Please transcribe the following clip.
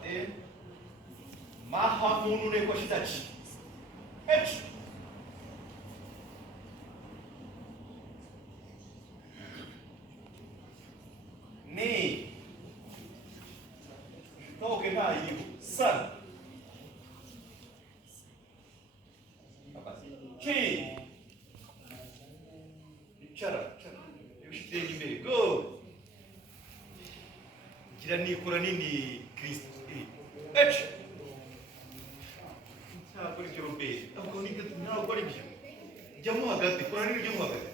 Ate mahamuno ne koshitachi. H. Ne. No ke na you. Son. Chi. Chara. You should take me. Go. Jirani kurani ni Kristo. H. Sa kuri kirobe. Tahu kau ni kita nak kau ni bisa. Jamu agak, kurani ni jamu agak.